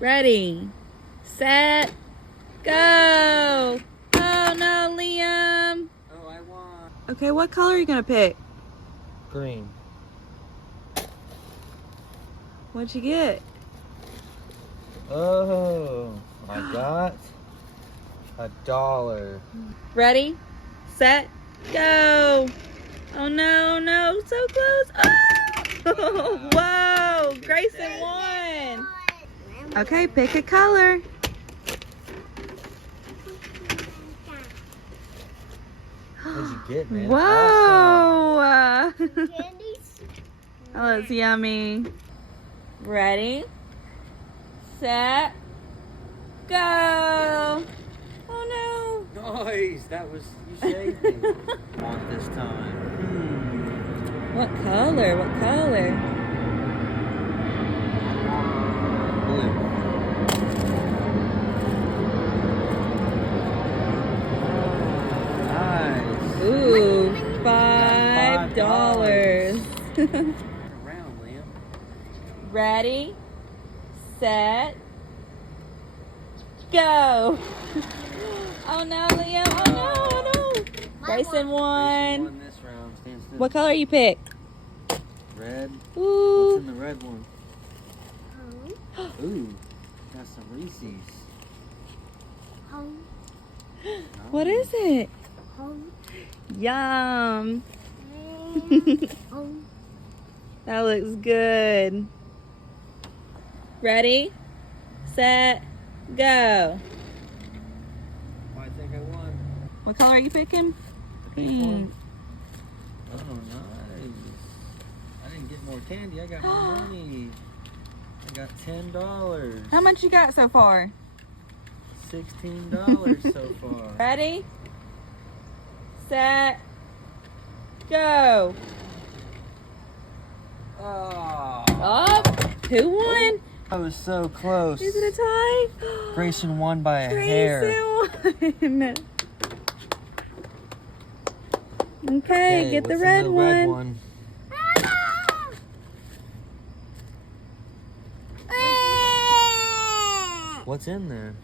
Ready, set, go. Oh no, Liam. Oh, I want Okay, what color are you gonna pick? green. What'd you get? Oh, I got $1. Ready, set, go. Oh no, no, so close. Oh! Whoa, Greyson won. Okay, pick a color. What'd you get, man? Whoa! Awesome. Oh, that's yummy. Ready, set, go. Oh Nice. That was, you saved me. Want this time. no. What color? What color? Blue. Nice. Ooh, $5. Around, Liam. Ready, set, go. Oh no, Liam. Oh no, oh no. Greyson won. Won this round. Stand still. What color you pick? Red. What's Ooh. in the red one? Ooh, got some Reese's. What is it? Yum. That looks good. Ready, set, go. Oh, I think I won. What color are you picking? The pink one. Oh, nice. I didn't get more candy. I got more money. I got $10. How much you got so far? $16 so far. Ready, set, go. Oh, Oh, who won? I was so close. Is it a tie? Grayson won by a hair. Grayson won. Okay, get the what's in red the one. red one? What's in there?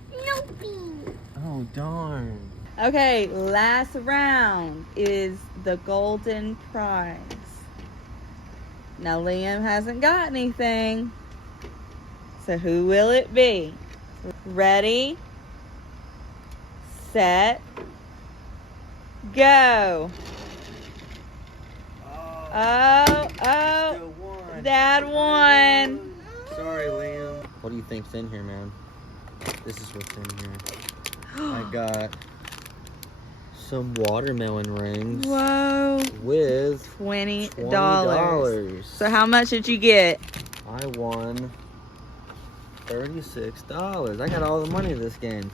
Oh, darn. Okay, last round is the golden prize. Now Liam hasn't got anything. So who will it be? Ready, set, go. Oh, Still won. Dad won. Sorry, Liam. What do you think's in here, man? This is what's in here. I got some watermelon rings. Whoa. With $20. $20. So how much did you get? I won $36. I got all the money this game.